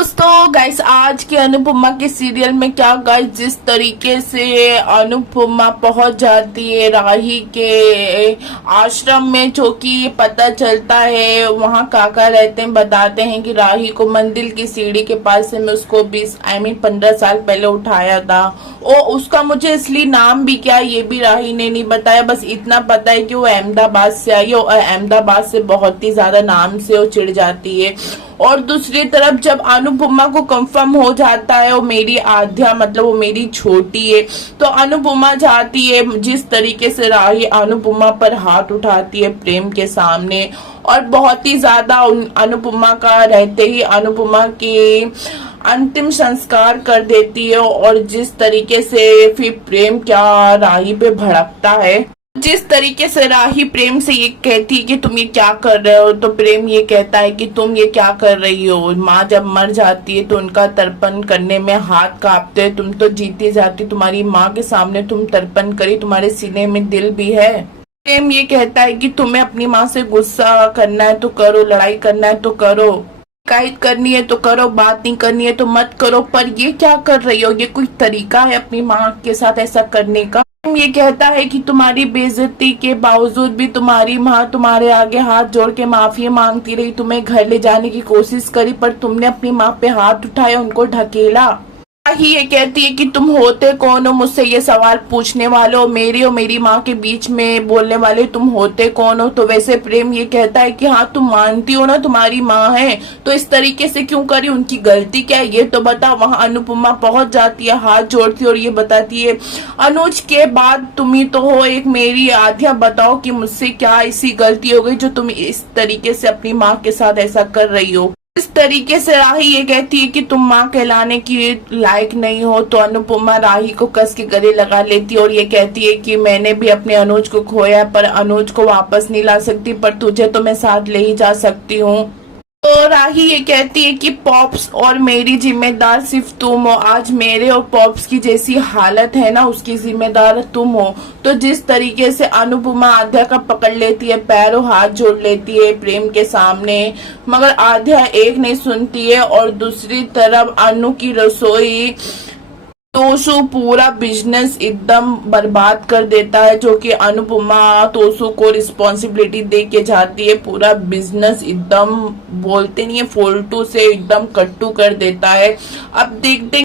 दोस्तों गाइस, आज के अनुपमा के सीरियल में क्या गाइस, जिस तरीके से अनुपमा पहुंच जाती है राही के आश्रम में, जो कि पता चलता है वहां काका रहते हैं, बताते हैं कि राही को मंदिर की सीढ़ी के पास से मैं उसको 15 साल पहले उठाया था। और उसका मुझे असली नाम भी क्या, ये भी राही ने नहीं बताया। बस इतना पता है कि वो अहमदाबाद से आई है और अहमदाबाद से बहुत ही ज्यादा नाम से वो चिढ़ जाती है। और दूसरी तरफ जब अनुपमा को कंफर्म हो जाता है वो मेरी आध्या, मतलब वो मेरी छोटी है, तो अनुपमा जाती है, जिस तरीके से राही अनुपमा पर हाथ उठाती है प्रेम के सामने, और बहुत ही ज्यादा अनुपमा का रहते ही अनुपमा की अंतिम संस्कार कर देती है। और जिस तरीके से फिर प्रेम क्या राही पे भड़कता है, जिस तरीके से राही प्रेम से ये कहती है कि तुम ये क्या कर रहे हो, तो प्रेम ये कहता है कि तुम ये क्या कर रही हो। माँ जब मर जाती है तो उनका तर्पण करने में हाथ कांपते हैं, तुम तो जीती जाती, तुम्हारी माँ के सामने तुम तर्पण करी, तुम्हारे सीने में दिल भी है। प्रेम ये कहता है कि तुम्हें अपनी माँ से गुस्सा करना है तो करो, लड़ाई करना है तो करो, शिकायत करनी है तो करो, बात नहीं करनी है तो मत करो, पर ये क्या कर रही हो, ये कोई तरीका है अपनी माँ के साथ ऐसा करने का। ये कहता है कि तुम्हारी बेइज्जती के बावजूद भी तुम्हारी माँ तुम्हारे आगे हाथ जोड़ के माफी मांगती रही, तुम्हें घर ले जाने की कोशिश करी, पर तुमने अपनी माँ पे हाथ उठाया, उनको ढकेला। ही ये कहती है कि तुम होते कौन हो मुझसे ये सवाल पूछने वाले हो, मेरी और मेरी माँ के बीच में बोलने वाले, तुम होते कौन हो। तो वैसे प्रेम ये कहता है कि हाँ तुम मानती हो ना तुम्हारी माँ है, तो इस तरीके से क्यों करी, उनकी गलती क्या है ये तो बता। वहां अनुपमा पहुंच जाती है, हाथ जोड़ती है और ये बताती है, अनुज के बाद तुम ही तो हो एक मेरी आध्या, बताओ कि मुझसे क्या ऐसी गलती हो गई जो तुम इस तरीके से अपनी माँ के साथ ऐसा कर रही हो। इस तरीके से राही ये कहती है कि तुम माँ कहलाने की लायक नहीं हो, तो अनुपमा राही को कस के गले लगा लेती है और ये कहती है कि मैंने भी अपने अनुज को खोया, पर अनुज को वापस नहीं ला सकती, पर तुझे तो मैं साथ ले ही जा सकती हूँ। तो राही ये कहती है कि पॉप्स और मेरी जिम्मेदार सिर्फ तुम हो, आज मेरे और पॉप्स की जैसी हालत है ना उसकी जिम्मेदार तुम हो। तो जिस तरीके से अनुपमा आध्या का पकड़ लेती है, पैरों हाथ जोड़ लेती है प्रेम के सामने, मगर आध्या एक नहीं सुनती है। और दूसरी तरफ अनु की रसोई तोशु पूरा बिजनेस एकदम बर्बाद कर देता है, जो कि अनुपमा तोशु को रिस्पॉन्सिबिलिटी दे के जाती है, पूरा बिजनेस एकदम बोलते नहीं है फोल्टू से एकदम कट्टू कर देता है। अब देखते